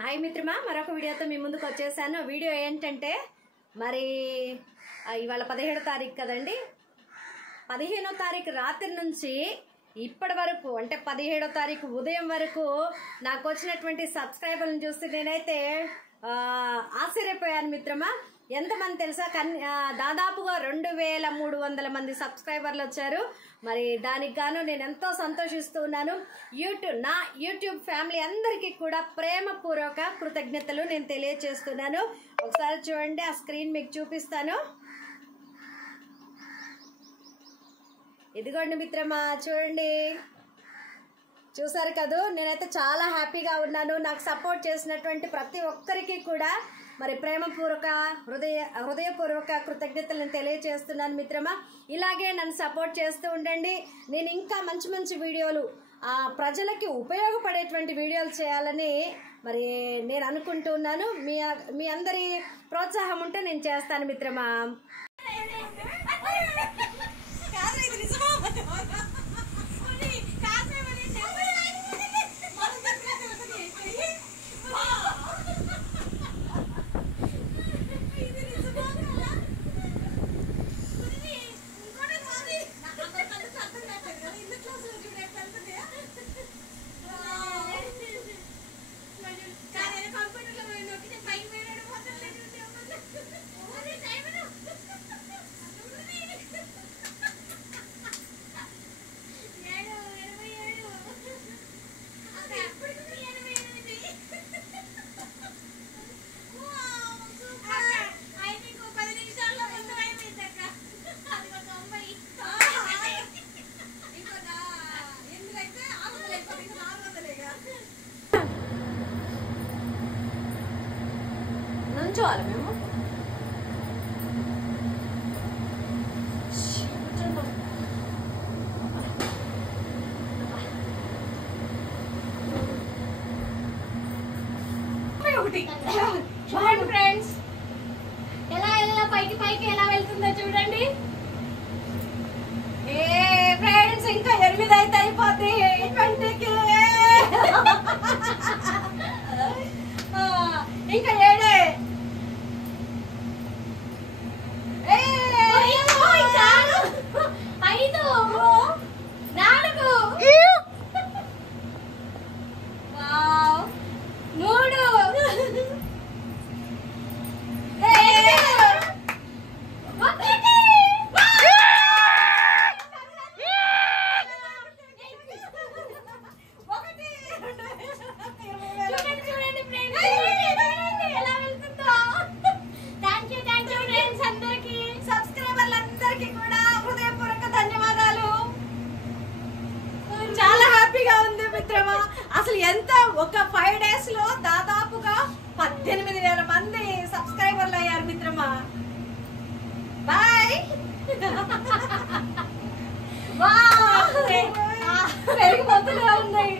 Hi మిత్రమా, మరొక వీడియోతో మీ ముందుకు వచ్చేసాను. వీడియో ఏంటంటే మరి ఇవాళ 17వ తారీఖు కదండి. 15వ తారీఖు రాత్రి నుంచి ఇప్పటి వరకు అంటే 17వ తారీఖు ఉదయం వరకు నాకు వచ్చినటువంటి సబ్స్క్రైబర్లను చూస్తే నేనైతే ఆశ్చర్యపోయాను మిత్రమా. ఎంతమంది తెలుసా? దాదాపుగా 2300 మంది సబ్స్క్రైబర్లు వచ్చారు. మరి దానికి గాను నేను ఎంతో సంతోషిస్తూ ఉన్నాను. నా యూట్యూబ్ ఫ్యామిలీ అందరికీ కూడా ప్రేమపూర్వక కృతజ్ఞతలు నేను తెలియజేస్తున్నాను. ఒకసారి చూడండి, ఆ స్క్రీన్ మీకు చూపిస్తాను. ఇదిగోండి మిత్రమా, చూడండి, చూసారు కదూ. నేనైతే చాలా హ్యాపీగా ఉన్నాను. నాకు సపోర్ట్ చేసినటువంటి ప్రతి ఒక్కరికి కూడా మరి ప్రేమపూర్వక హృదయపూర్వక కృతజ్ఞతలను తెలియజేస్తున్నాను మిత్రమా. ఇలాగే నన్ను సపోర్ట్ చేస్తూ ఉండండి. నేను ఇంకా మంచి మంచి వీడియోలు ప్రజలకి ఉపయోగపడేటువంటి వీడియోలు చేయాలని మరి నేను అనుకుంటూ ఉన్నాను. మీ అందరి ప్రోత్సాహం ఉంటే నేను చేస్తాను మిత్రమా. నుంచోవాలి మేము. చూడండి ఫ్రెండ్స్, ఎలా పైకి ఎలా వెళ్తుందో చూడండి. ఫ్రెండ్స్, ఇంకా 8 అయితే అయిపోద్ది 20కి. ఇంకా 7. అసలు ఎంత ఒక 5 days లో దాదాపుగా 18,000 మంది సబ్స్క్రైబర్లు అయ్యారు మిత్రమా. బాయ్. పెరిగి మొత్తంగా ఉన్నాయి.